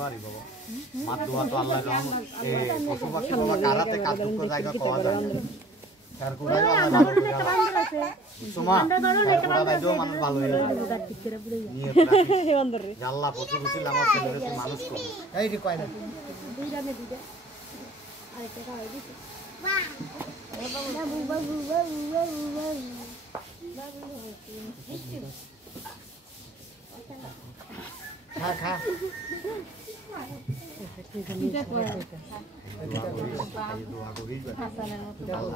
পারি বাবা মাত দোয়া তো আল্লাহর রহমত এ পশু পাখি বাবা কারাতে কাটুক জায়গা পাওয়া যায় তার কোড়াই আল্লাহ ভালো করে আছে সুমা কোড়া বাইদো মানুষ ভালো হয়ে যায় আল্লাহ পশু বুঝিল আমার ছেলেকে মানুষ করবে এই রে কয়না দুইটা মে দিদে আরেকটা খাওয়াই দিছি বাহ বাবু বাবু বাবু বাবু খা খা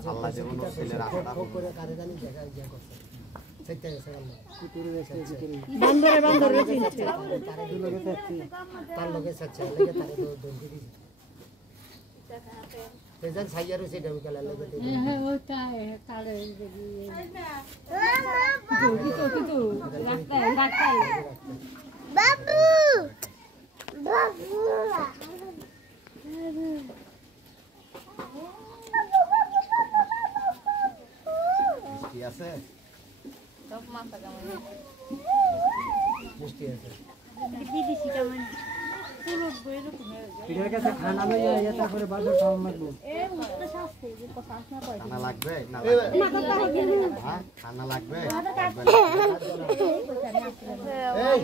আল্লাহ যেমন ছেলের আশা করে কারে জানি দেখা ইয়া করছে সেটা গেছে আল্লাহ কুতুরে গেছে বান্দরে বান্দরে চিনছে তারে দুলগে থাকছে তার লগে সাচ্চা লাগে তারে দৌড় দিছি তেজান সাইয়ারো সেটা গলা লাগে হ্যাঁ ওটা তারে দেখি তো রাখতা বাবু বাবু মিষ্টি আছে সব মাথা কেমন মিষ্টি আছে দিদি কেমন পুরো বইরো কমে পিঠের কাছে খানা লইয়া এটা করে বাজার খাওয়া মারবো এ মুখটা শাস্তি যে কথা না কই খানা লাগবে না হ্যাঁ খানা লাগবে এই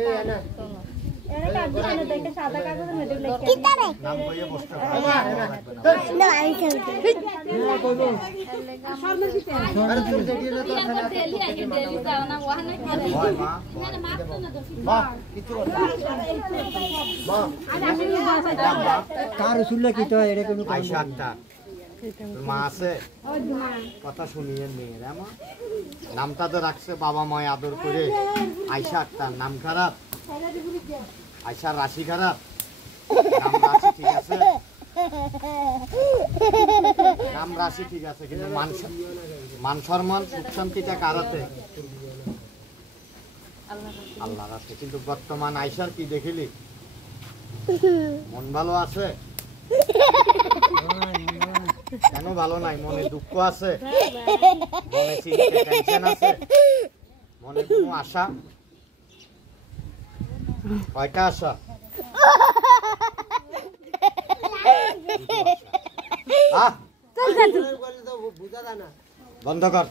এই আনা এরে কাগজ এনে দেখে সাদা কাগজের মধ্যে লিখে নাম কইয়ে বসতে না আমি খেলতে না কইবো সামনে দিতে আরে তুই দেখি না তো খানা ডেলি আগে ডেলি যাও না ওখানে খালি মা মা কিছু মা কার শুনলে কি তো এরে কোন আয়শা আক্তার মা আছে কথা শুনিয়ে মেয়ের মা নামটা তো রাখছে বাবা মায় আদর করে আয়শা আক্তার নাম খারাপ আয়শার রাশি খারাপ নাম রাশি ঠিক আছে নাম রাশি ঠিক আছে কিন্তু মান সম্মান সুখ শান্তিটা কারাতে আল্লাহ রাখে কিন্তু বর্তমান আয়শার কি দেখিলি মন ভালো আছে কেন ভালো নাই মনে দুঃখ আছে মনে চিন্তা টেনশন আছে মনে কোনো আশা কয়টা আশা বন্ধ কর